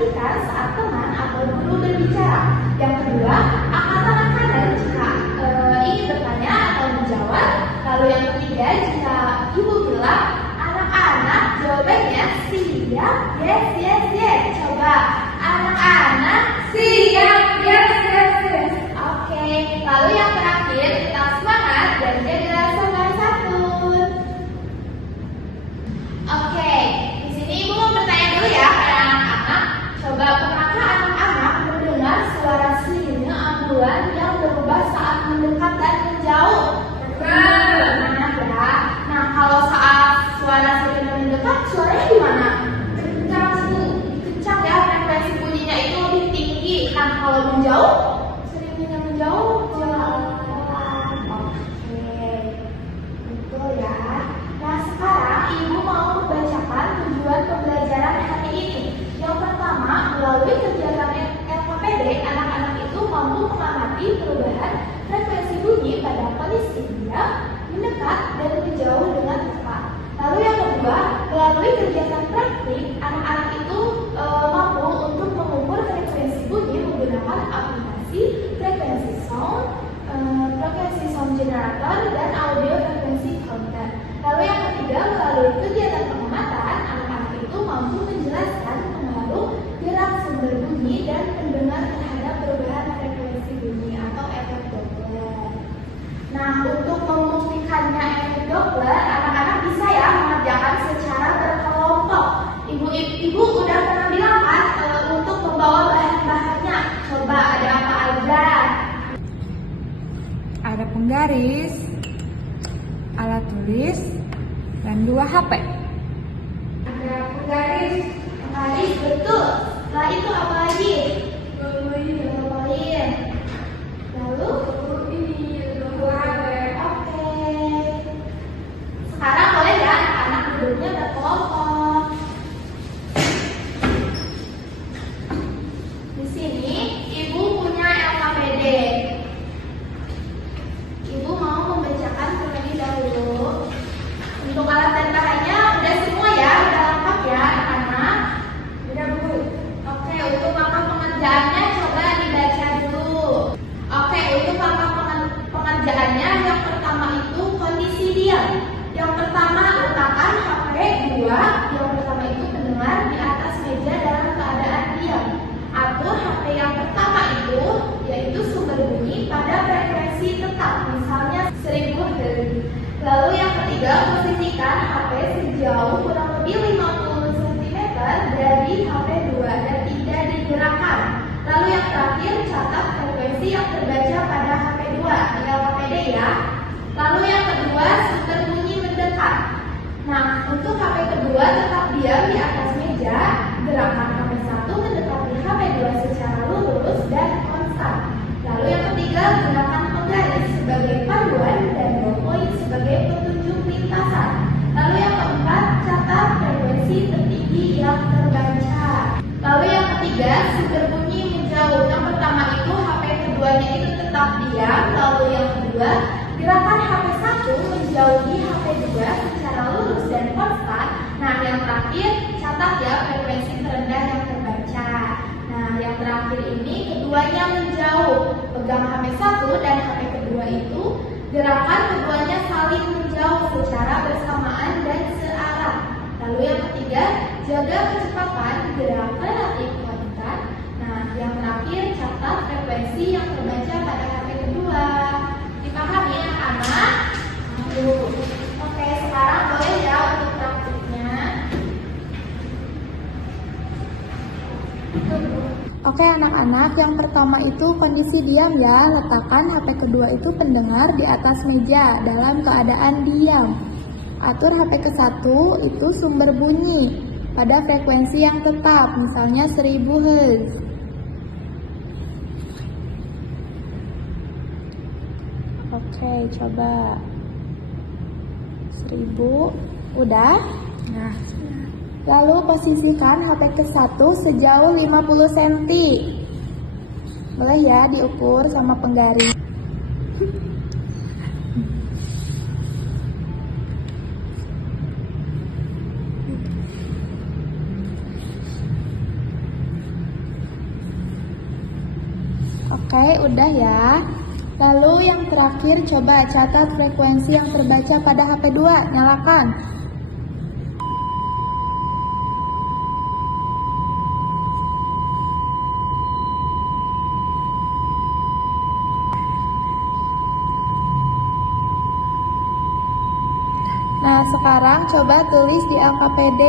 diperhatikan saat teman atau guru berbicara. Yang kedua, angkat tangan kanan jika ingin bertanya atau menjawab. Lalu yang ketiga, jika ibu bilang anak-anak, jawabannya siap, yes, yes, yes. Coba anak-anak siap, yes, yes, yes. Oke, lalu yang terakhir, tetap semangat dan jaga sopan santun. Oke, di sini ibu mau bertanya dulu ya pada anak-anak. Coba pernahkah anak-anak mendengar suara sirine ambulan yang berubah saat mendekat dan menjauh? Nah ya. Nah, kalau saat suara sirine mendekat, suaranya gimana? Kencang ya, frekuensi bunyinya itu lebih tinggi. Kan kalau menjauh, sirinenya menjauh pelan. Oke, betul ya. Nah, sekarang ibu mau membacakan tujuan pembelajaran hari ini. Yang pertama, melalui kegiatan LKPD, anak-anak itu mampu mengamati perubahan frekuensi bunyi pada kondisi diam, mendekat, dan menjauh dengan tepat. Lalu yang kedua, melalui kegiatan praktik, anak-anak itu mampu untuk mengukur frekuensi bunyi menggunakan aplikasi frekuensi sound generator, dan audio frekuensi counter. Lalu yang ketiga, melalui kegiatan pengamatan, anak-anak itu mampu menjelaskan pengaruh gerak sumber bunyi dan pendengar terhadap perubahan frekuensi bunyi atau efek Doppler. Nah, untuk membuktikannya efek Doppler, anak-anak bisa ya mengerjakan secara berkelompok. Ibu udah pernah bilang kan untuk membawa bahan-bahannya. Coba ada apa aja? Ada penggaris, alat tulis, dan 2 HP. Ada penggaris betul. Setelah itu apa lagi? Pemain. Lalu ini 2 HP. Oke. Sekarang boleh ya anak-anak duduknya berkelompok. Di sini ibu punya LKPD. Ibu mau membacakan terlebih dahulu. Untuk alat dan bahannya udah semua ya, udah lengkap ya anak-anak. Udah Bu. Oke, untuk langkah pengerjaannya coba dibaca dulu. Oke, untuk langkah pengerjaannya yang pertama itu kondisi diam. Yang pertama letakkan HP 2. Yang pertama itu pendengar di atas meja dalam keadaan diam. Atur HP yang pertama itu yaitu sumber bunyi pada frekuensi tetap, misalnya 1000 Hz. Lalu yang ketiga, posisikan HP sejauh kurang lebih 50 cm dari HP 2 dan tidak digerakkan. Lalu yang terakhir, catat frekuensi yang terbaca pada HP 2, LKPD ya. Lalu yang kedua, sumber bunyi mendekat. Nah, untuk HP kedua tetap diam di atas meja, gerakan HP 1 mendekati HP 2 secara lurus dan konstan. Lalu yang ketiga, gunakan penggaris sebagai panduan dan ballpoint sebagai petunjuk lintasan. Lalu yang keempat, catat frekuensi tertinggi yang terbaca. Lalu yang ketiga, sumber bunyi menjauh. Yang pertama itu HP keduanya itu tetap diam. Lalu yang kedua, gerakan HP 1 menjauhi HP 2 secara lurus dan konstan. Nah, yang terakhir, catat ya frekuensi terendah yang terbaca. Nah, yang terakhir ini keduanya menjauh. Pegang HP 1 dan HP kedua itu, gerakan keduanya saling menjauh secara bersamaan dan searah. Lalu yang ketiga, jaga kecepatan gerak relatif konstan. Nah, yang terakhir, catat frekuensi yang terbaca pada HP kedua. Dipahami ya anak? Oke, sekarang boleh ya untuk praktiknya. Oke anak-anak, yang pertama itu kondisi diam ya. Letakkan HP kedua itu pendengar di atas meja dalam keadaan diam. Atur HP ke-1 itu sumber bunyi pada frekuensi yang tetap, misalnya 1000 Hz. Oke, coba 1000, udah? Nah, lalu posisikan HP ke-1 sejauh 50 cm. Boleh ya diukur sama penggaris. Oke, udah ya. Lalu yang terakhir, coba catat frekuensi yang terbaca pada HP 2. Nyalakan. Nah, sekarang coba tulis di LKPD.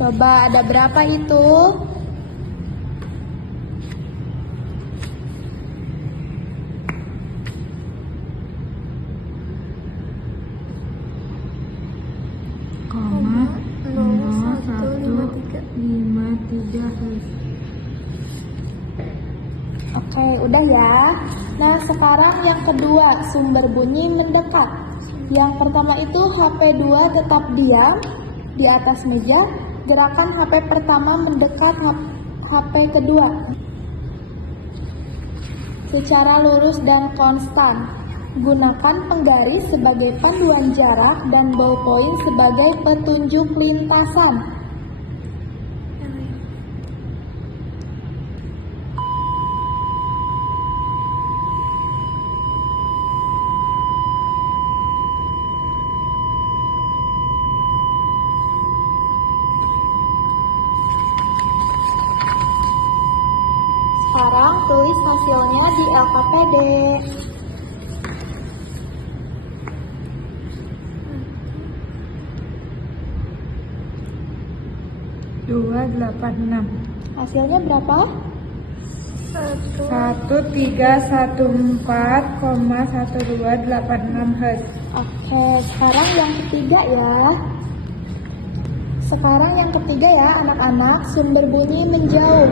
Coba ada berapa itu? Koma 0153 Hz. Oke, udah ya. Nah, sekarang yang kedua, sumber bunyi mendekat. Yang pertama itu HP 2 tetap diam di atas meja. Gerakan HP pertama mendekat HP kedua secara lurus dan konstan. Gunakan penggaris sebagai panduan jarak dan ballpoint sebagai petunjuk lintasan. Sekarang tulis hasilnya di LKPD. Dua 86. Hasilnya berapa? 1314,1286 Hz. Oke, sekarang yang ketiga ya. Sekarang yang ketiga ya anak-anak, sumber bunyi menjauh.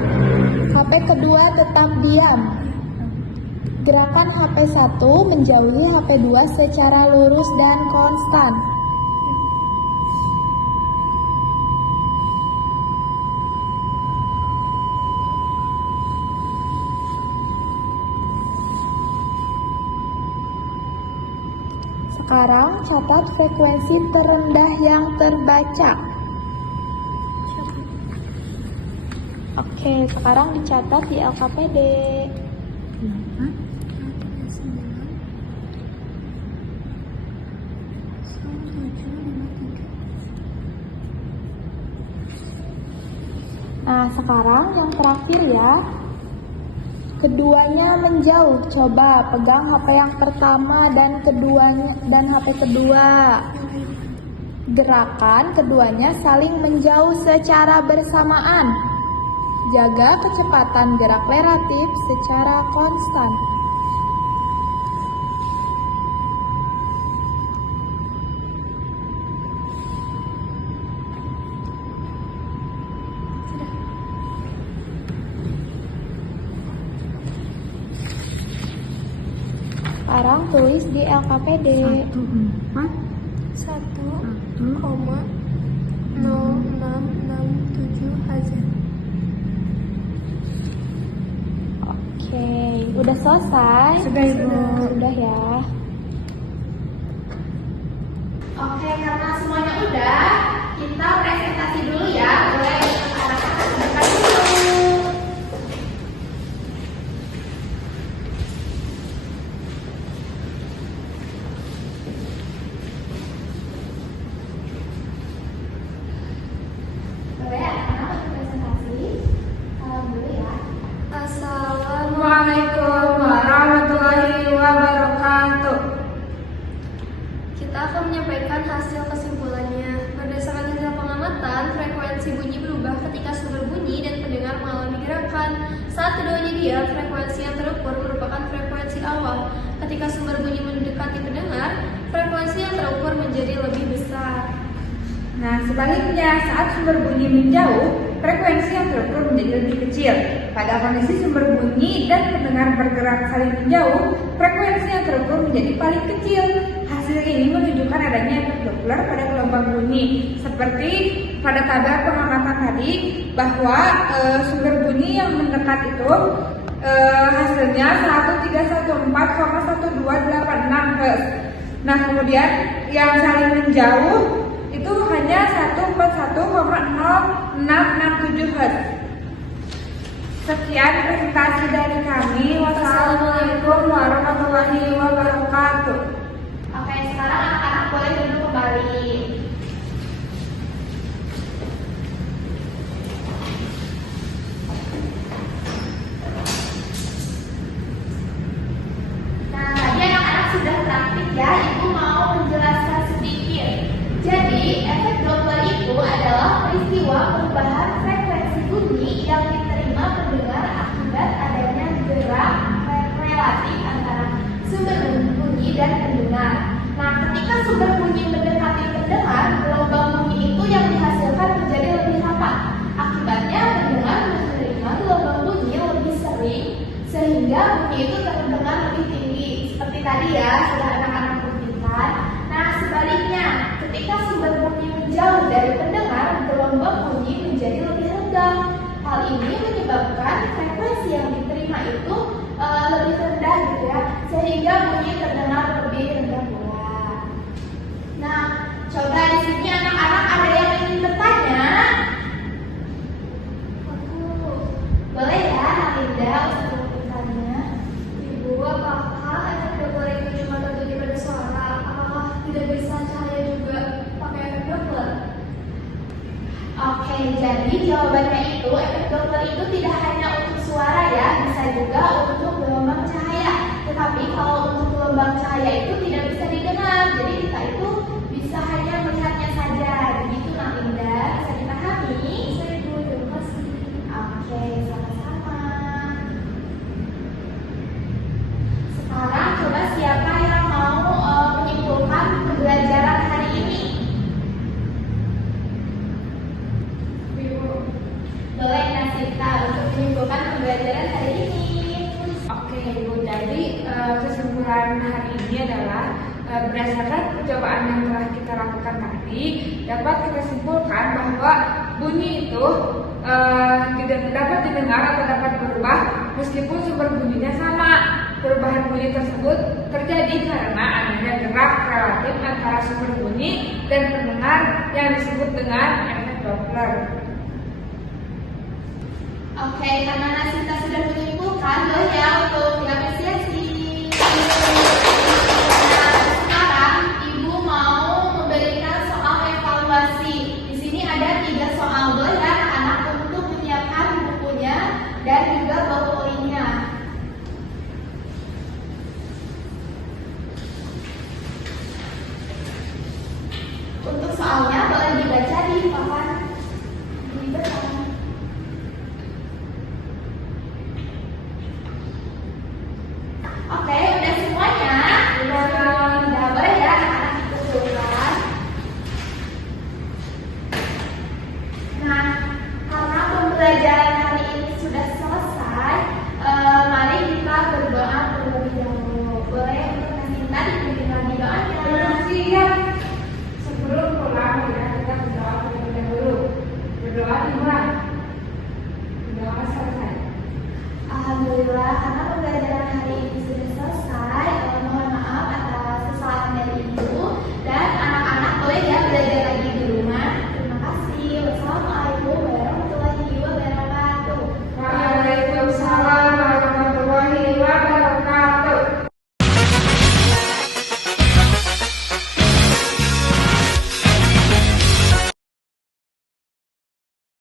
HP kedua tetap diam. Gerakan HP 1 menjauhi HP 2 secara lurus dan konstan. Sekarang catat frekuensi terendah yang terbaca. Oke, sekarang dicatat di LKPD. Nah, sekarang yang terakhir ya. Keduanya menjauh. Coba pegang HP yang pertama dan HP kedua. Gerakan keduanya saling menjauh secara bersamaan. Jaga kecepatan gerak relatif secara konstan. Sekarang tulis di LKPD. 1,0667 Hz. Oke, udah selesai? Sudah, Ibu. Sudah ya. Oke, karena semuanya udah, kita presentasi dulu ya. Boleh anak-anak dekat dulu. Boleh anak-anak untuk presentasi. Salam dulu ya. Assalamualaikum warahmatullahi wabarakatuh. Kita akan menyampaikan hasil kesimpulannya. Berdasarkan hasil pengamatan, frekuensi bunyi berubah ketika sumber bunyi dan pendengar mengalami gerakan. Saat keduanya diam, frekuensi yang terukur merupakan frekuensi awal. Ketika sumber bunyi mendekati pendengar, frekuensi yang terukur menjadi lebih besar. Nah, sebaliknya saat sumber bunyi menjauh, frekuensi yang terukur menjadi lebih kecil. Pada kondisi sumber bunyi dan pendengar bergerak saling menjauh, frekuensi yang terukur menjadi paling kecil. Hasil ini menunjukkan adanya efek Doppler pada gelombang bunyi. Seperti pada tabel pengamatan tadi, bahwa sumber bunyi yang mendekat itu hasilnya 1314,1286 Hz. Nah, kemudian yang saling menjauh itu hanya 141,0667 Hz. Sekian presentasi dari kami. Wassalamualaikum warahmatullahi wabarakatuh. Oke, sekarang anak-anak boleh duduk kembali. Nah, tadi anak-anak sudah praktik ya, Ibu mau menjelaskan sedikit. Jadi, efek Doppler itu adalah peristiwa perubahan frekuensi bunyi yang diterima pendengar akibat adanya gerak relatif antara sumber bunyi dan pendengar. Nah, ketika sumber bunyi mendekati pendengar, gelombang bunyi itu yang dihasilkan menjadi lebih rapat. Akibatnya, pendengar menerima gelombang bunyi lebih sering, sehingga bunyi itu terdengar lebih tinggi. Seperti tadi ya, sudah anak-anak buktikan. Nah, sebaliknya, ketika sumber bunyi menjauh dari pendengar, gelombang bunyi menjadi lebih rendah. Hal ini menyebabkan frekuensi yang diterima itu lebih rendah gitu ya, sehingga bunyi terdengar lebih rendah pula. Nah, coba di sini anak-anak ada yang ingin bertanya? Boleh ya, Linda untuk bertanya. Ibu, apakah efek Doppler itu cuma terjadi pada suara? Apakah tidak bisa cahaya juga pakai efek Doppler? Oke, jadi jawabannya itu efek Doppler itu tidak hanya untuk suara ya, bisa juga untuk gelombang cahaya. Tetapi kalau untuk gelombang cahaya itu tidak bisa didengar, jadi kita itu bisa hanya melihatnya saja. Begitu Nalinda, bisa dipahami? Saya Ibu, terima kasih. Oke, sama-sama. Sekarang coba siapa yang mau menyimpulkan pembelajaran hari ini? Boleh Nasita untuk menyimpulkan pembelajaran hari ini. Oke Ibu, jadi kesimpulan hari ini adalah berdasarkan percobaan yang telah kita lakukan tadi, dapat kita simpulkan bahwa bunyi itu dapat didengar atau dapat berubah meskipun sumber bunyinya sama. Perubahan bunyi tersebut terjadi karena adanya gerak relatif antara sumber bunyi dan pendengar yang disebut dengan efek Doppler. Oke, karena Nasita sudah menyimpulkan, boleh ya untuk